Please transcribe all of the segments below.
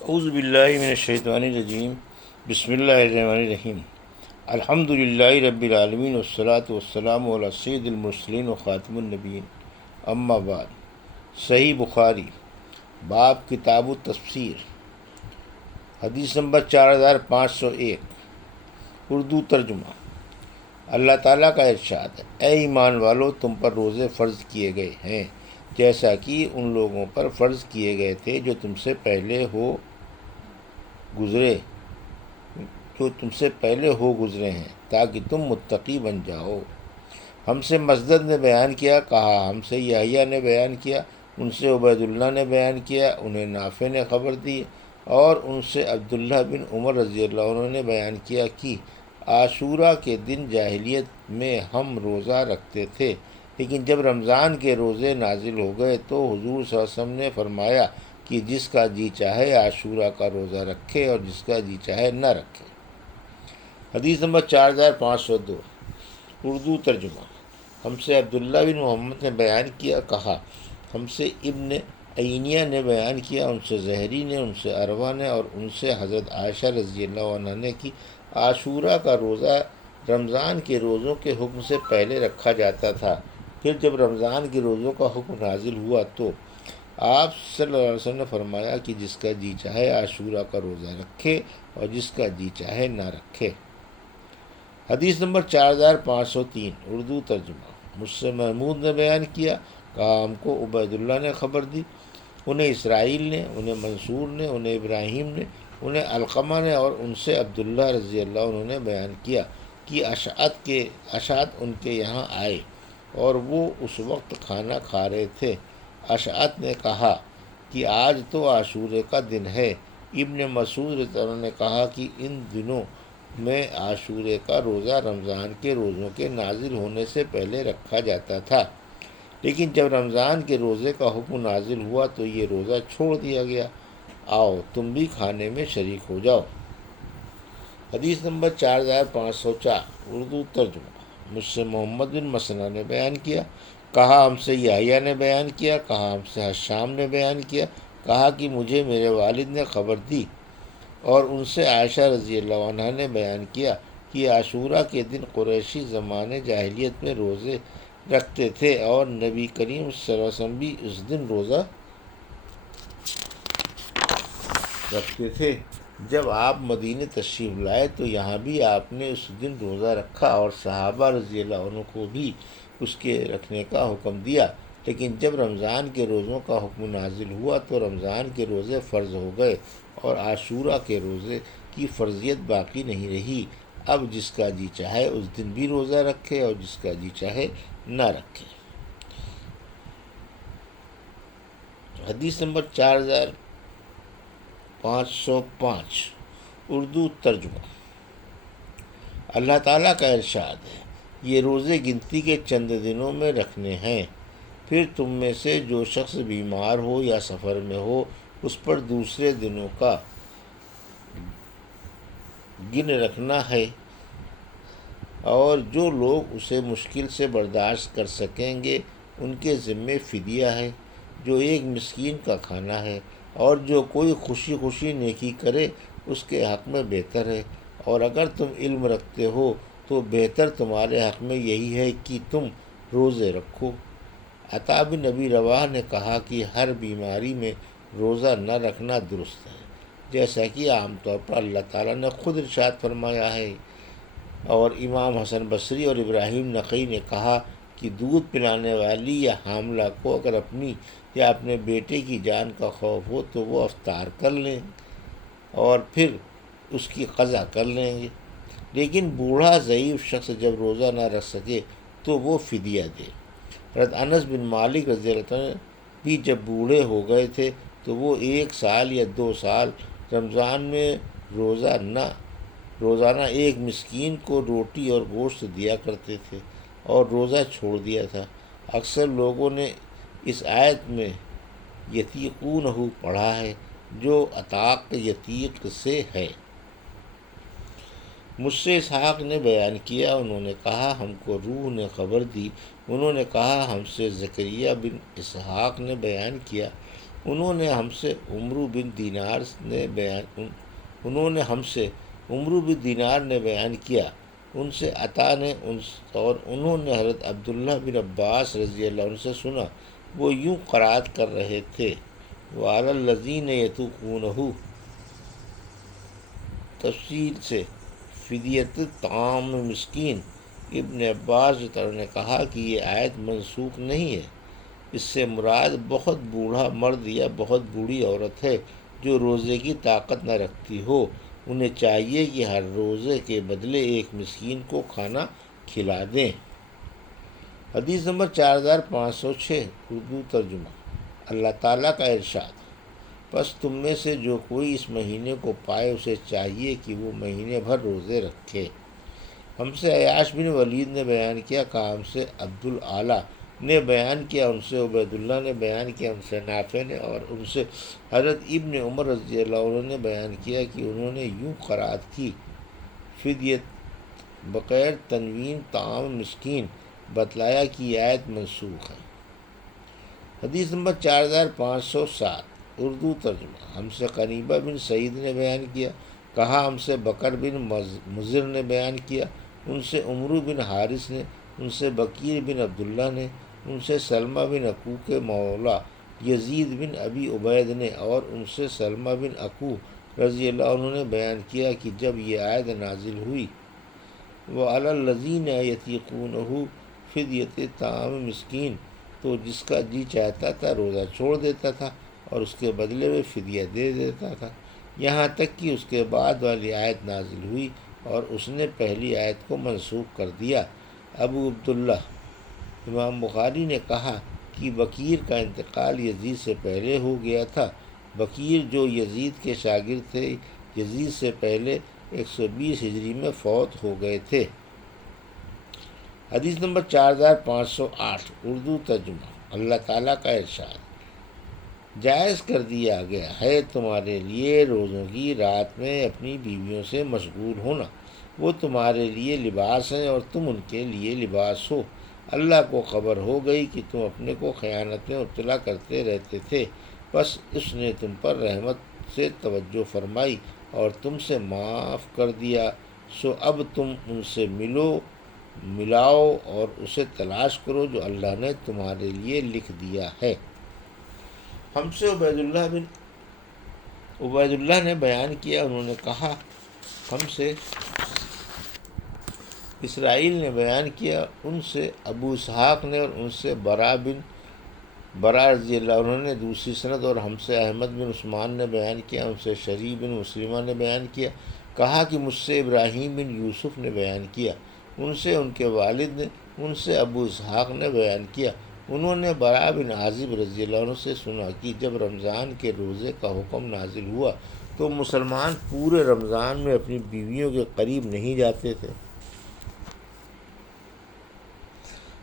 اعوذ باللہ من الشیطان الرجیم بسم اللہ الرحمن الرحیم الحمد للہ رب العالمین والصلاة والسلام علی سید المرسلین و خاتم النبیین اما بعد۔ صحیح بخاری باب کتاب التفسیر، حدیث نمبر 4501، اردو ترجمہ۔ اللہ تعالیٰ کا ارشاد ہے، اے ایمان والو، تم پر روزے فرض کیے گئے ہیں جیسا کہ ان لوگوں پر فرض کیے گئے تھے جو تم سے پہلے ہو گزرے ہیں، تاکہ تم متقی بن جاؤ۔ ہم سے مسدد نے بیان کیا، کہا ہم سے یحییٰ نے بیان کیا، ان سے عبید اللہ نے بیان کیا، انہیں نافع نے خبر دی، اور ان سے عبداللہ بن عمر رضی اللہ عنہ نے بیان کیا کہ عاشورہ کے دن جاہلیت میں ہم روزہ رکھتے تھے، لیکن جب رمضان کے روزے نازل ہو گئے تو حضور صلی اللہ علیہ وسلم نے فرمایا کہ جس کا جی چاہے عاشورہ کا روزہ رکھے اور جس کا جی چاہے نہ رکھے۔ حدیث نمبر 4502، اردو ترجمہ۔ ہم سے عبداللہ بن محمد نے بیان کیا، کہا ہم سے ابن عینیہ نے بیان کیا، ان سے زہری نے، ان سے عروہ نے، اور ان سے حضرت عائشہ رضی اللہ عنہ نے کہ عاشورہ کا روزہ رمضان کے روزوں کے حکم سے پہلے رکھا جاتا تھا، پھر جب رمضان کے روزوں کا حکم نازل ہوا تو آپ صلی اللہ علیہ وسلم نے فرمایا کہ جس کا جی چاہے عاشورہ کا روزہ رکھے اور جس کا جی چاہے نہ رکھے۔ حدیث نمبر 4503، اردو ترجمہ۔ مجھ سے محمود نے بیان کیا، کہا ہم کو عبید اللہ نے خبر دی، انہیں اسرائیل نے، انہیں منصور نے، انہیں ابراہیم نے، انہیں علقمہ نے، اور ان سے عبداللہ رضی اللہ عنہ نے بیان کیا کہ اشعت ان کے یہاں آئے اور وہ اس وقت کھانا کھا رہے تھے۔ اشعت نے کہا کہ آج تو عاشورے کا دن ہے۔ ابن مسعود رضی اللہ عنہ نے کہا کہ ان دنوں میں عاشورے کا روزہ رمضان کے روزوں کے نازل ہونے سے پہلے رکھا جاتا تھا، لیکن جب رمضان کے روزے کا حکم نازل ہوا تو یہ روزہ چھوڑ دیا گیا، آؤ تم بھی کھانے میں شریک ہو جاؤ۔ حدیث نمبر 4504، اردو ترجمہ۔ مجھ سے محمد بن مسنہ نے بیان کیا، کہا ہم سے یحییٰ نے بیان کیا، کہا ہم سے حشام نے بیان کیا، کہا کہ مجھے میرے والد نے خبر دی، اور ان سے عائشہ رضی اللہ عنہ نے بیان کیا کہ عاشورہ کے دن قریشی زمانے جاہلیت میں روزے رکھتے تھے، اور نبی کریم صلی اللہ علیہ وسلم بھی اس دن روزہ رکھتے تھے۔ جب آپ مدینہ تشریف لائے تو یہاں بھی آپ نے اس دن روزہ رکھا، اور صحابہ رضی اللہ عنہ کو بھی اس کے رکھنے کا حکم دیا، لیکن جب رمضان کے روزوں کا حکم نازل ہوا تو رمضان کے روزے فرض ہو گئے اور عاشورہ کے روزے کی فرضیت باقی نہیں رہی۔ اب جس کا جی چاہے اس دن بھی روزہ رکھے اور جس کا جی چاہے نہ رکھے۔ حدیث نمبر 4505، اردو ترجمہ۔ اللہ تعالیٰ کا ارشاد ہے، یہ روزے گنتی کے چند دنوں میں رکھنے ہیں، پھر تم میں سے جو شخص بیمار ہو یا سفر میں ہو اس پر دوسرے دنوں کا گن رکھنا ہے، اور جو لوگ اسے مشکل سے برداشت کر سکیں گے ان کے ذمے فدیہ ہے، جو ایک مسکین کا کھانا ہے، اور جو کوئی خوشی خوشی نیکی کرے اس کے حق میں بہتر ہے، اور اگر تم علم رکھتے ہو تو بہتر تمہارے حق میں یہی ہے کہ تم روزے رکھو۔ عطا بن ابی رواح نے کہا کہ ہر بیماری میں روزہ نہ رکھنا درست ہے، جیسا کہ عام طور پر اللہ تعالیٰ نے خود ارشاد فرمایا ہے۔ اور امام حسن بصری اور ابراہیم نخعی نے کہا کہ دودھ پلانے والی یا حاملہ کو اگر اپنی یا اپنے بیٹے کی جان کا خوف ہو تو وہ افطار کر لیں اور پھر اس کی قضا کر لیں گے، لیکن بوڑھا ضعیف شخص جب روزہ نہ رکھ سکے تو وہ فدیہ دے۔ حضرت انس بن مالک رضی اللہ عنہ بھی جب بوڑھے ہو گئے تھے تو وہ 1 سال یا 2 سال رمضان میں روزانہ ایک مسکین کو روٹی اور گوشت دیا کرتے تھے اور روزہ چھوڑ دیا تھا۔ اکثر لوگوں نے اس آیت میں یتیقونہ پڑھا ہے، جو عتاق یتیق سے ہے۔ مجھ سے اسحاق نے بیان کیا، انہوں نے کہا ہم کو روح نے خبر دی، انہوں نے کہا ہم سے زکریا بن اسحاق نے بیان کیا، انہوں نے ہم سے عمرو بن دینار نے بیان کیا، ان سے عطا نے اور انہوں نے حضرت عبداللہ بن عباس رضی اللہ عنہ سے سنا، وہ یوں قرات کر رہے تھے، وَعَلَى الَّذِينَ يَطُوقُونَهُ، تفصیل سے فدیت طعام مسکین۔ ابن عباس نے کہا کہ یہ آیت منسوخ نہیں ہے، اس سے مراد بہت بوڑھا مرد یا بہت بوڑھی عورت ہے جو روزے کی طاقت نہ رکھتی ہو، انہیں چاہیے کہ ہر روزے کے بدلے ایک مسکین کو کھانا کھلا دیں۔ حدیث نمبر 4506، اردو ترجمہ۔ اللہ تعالیٰ کا ارشاد، پس تم میں سے جو کوئی اس مہینے کو پائے اسے چاہیے کہ وہ مہینے بھر روزے رکھے۔ ہم سے عیاش بن ولید نے بیان کیا، کہا ہم سے عبد الاعلیٰ نے بیان کیا، ان سے عبید اللہ نے بیان کیا، ان سے نافع نے اور ان سے حضرت ابن عمر رضی اللہ عنہ نے بیان کیا کہ انہوں نے یوں قرات کی، فدیت بغیر تنوین طعام مسکین، بتلایا کہ یہ آیت منسوخ ہے۔ حدیث نمبر 4507، اردو ترجمہ۔ ہم سے قنیبہ بن سعید نے بیان کیا، کہا ہم سے بکر بن مضر نے بیان کیا، ان سے عمرو بن حارث نے، ان سے بکیر بن عبداللہ نے، ان سے سلمہ بن عقو کے مولا یزید بن ابی عبید نے اور ان سے سلمہ بن عقو رضی اللہ عنہ نے بیان کیا کہ جب یہ آیت نازل ہوئی، وَعَلَى الَّذِينَ يَطِيقُونَهُ فِدْيَةُ طَعَامِ مسکین، تو جس کا جی چاہتا تھا روزہ چھوڑ دیتا تھا اور اس کے بدلے میں فدیہ دے دیتا تھا، یہاں تک کہ اس کے بعد والی آیت نازل ہوئی اور اس نے پہلی آیت کو منسوخ کر دیا۔ ابو عبداللہ امام بخاری نے کہا کہ بکیر کا انتقال یزید سے پہلے ہو گیا تھا۔ بکیر جو یزید کے شاگرد تھے، یزید سے پہلے 120 ہجری میں فوت ہو گئے تھے۔ حدیث نمبر 4508، اردو ترجمہ۔ اللہ تعالیٰ کا ارشاد، جائز کر دیا گیا ہے تمہارے لیے روزوں کی رات میں اپنی بیویوں سے مشغول ہونا، وہ تمہارے لیے لباس ہیں اور تم ان کے لیے لباس ہو۔ اللہ کو خبر ہو گئی کہ تم اپنے کو خیانت میں مبتلا کرتے رہتے تھے، بس اس نے تم پر رحمت سے توجہ فرمائی اور تم سے معاف کر دیا، سو اب تم ان سے ملاؤ اور اسے تلاش کرو جو اللہ نے تمہارے لیے لکھ دیا ہے۔ ہم سے عبید اللہ نے بیان کیا، انہوں نے کہا ہم سے اسرائیل نے بیان کیا، ان سے ابو اسحاق نے اور ان سے برا رضی اللہ عنہ نے دوسری سند، اور ہم سے احمد بن عثمان نے بیان کیا، ان سے شریف بن مسلمہ نے بیان کیا، کہا کہ مجھ سے ابراہیم بن یوسف نے بیان کیا، ان سے ان کے والد نے، ان سے ابو اسحاق نے بیان کیا، انہوں نے برا بن عازب رضی اللہ عنہ سے سنا کہ جب رمضان کے روزے کا حکم نازل ہوا تو مسلمان پورے رمضان میں اپنی بیویوں کے قریب نہیں جاتے تھے،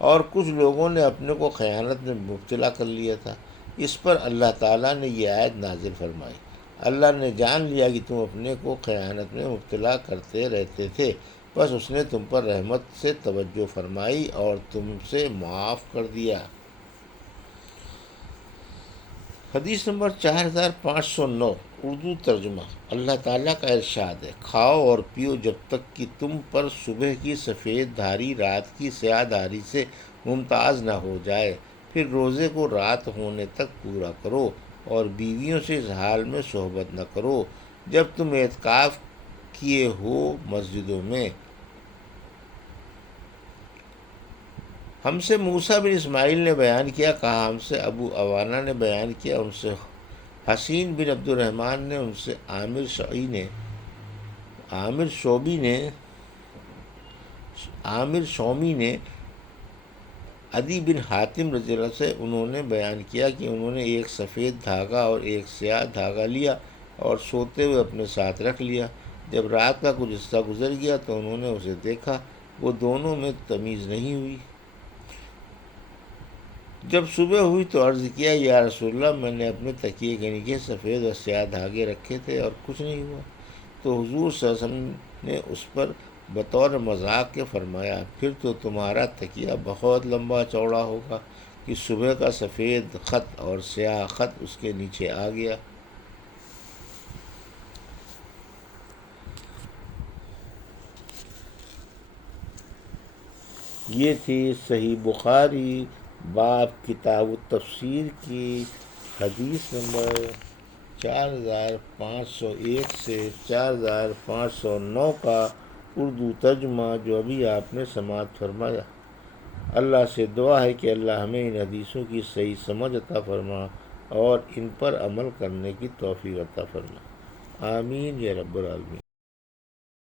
اور کچھ لوگوں نے اپنے کو خیانت میں مبتلا کر لیا تھا۔ اس پر اللہ تعالیٰ نے یہ آیت نازل فرمائی، اللہ نے جان لیا کہ تم اپنے کو خیانت میں مبتلا کرتے رہتے تھے، بس اس نے تم پر رحمت سے توجہ فرمائی اور تم سے معاف کر دیا۔ حدیث نمبر 4509، اردو ترجمہ۔ اللہ تعالیٰ کا ارشاد ہے، کھاؤ اور پیو جب تک کہ تم پر صبح کی سفید دھاری رات کی سیاہ دھاری سے ممتاز نہ ہو جائے، پھر روزے کو رات ہونے تک پورا کرو اور بیویوں سے اس حال میں صحبت نہ کرو جب تم اعتکاف کیے ہو مسجدوں میں۔ ہم سے موسیٰ بن اسماعیل نے بیان کیا، کہا ہم سے ابو عوانہ نے بیان کیا، ان سے حسین بن عبد الرحمن نے، ان سے عامر شومی نے عدی بن حاتم رضی اللہ سے انہوں نے بیان کیا کہ انہوں نے ایک سفید دھاگا اور ایک سیاہ دھاگا لیا اور سوتے ہوئے اپنے ساتھ رکھ لیا، جب رات کا کچھ حصہ گزر گیا تو انہوں نے اسے دیکھا، وہ دونوں میں تمیز نہیں ہوئی۔ جب صبح ہوئی تو عرض کیا، یا رسول اللہ، میں نے اپنے تکیے کے نیچے سفید اور سیاہ دھاگے رکھے تھے اور کچھ نہیں ہوا، تو حضور صلی اللہ علیہ وسلم نے اس پر بطور مذاق کے فرمایا، پھر تو تمہارا تکیہ بہت لمبا چوڑا ہوگا، کہ صبح کا سفید خط اور سیاہ خط اس کے نیچے آ گیا۔ یہ تھی صحیح بخاری باب کتاب التفسیر کی حدیث نمبر 4501 سے 4509 کا اردو ترجمہ جو ابھی آپ نے سماعت فرمایا۔ اللہ سے دعا ہے کہ اللہ ہمیں ان حدیثوں کی صحیح سمجھ عطا فرما اور ان پر عمل کرنے کی توفیق عطا فرما، آمین یا رب العالمین۔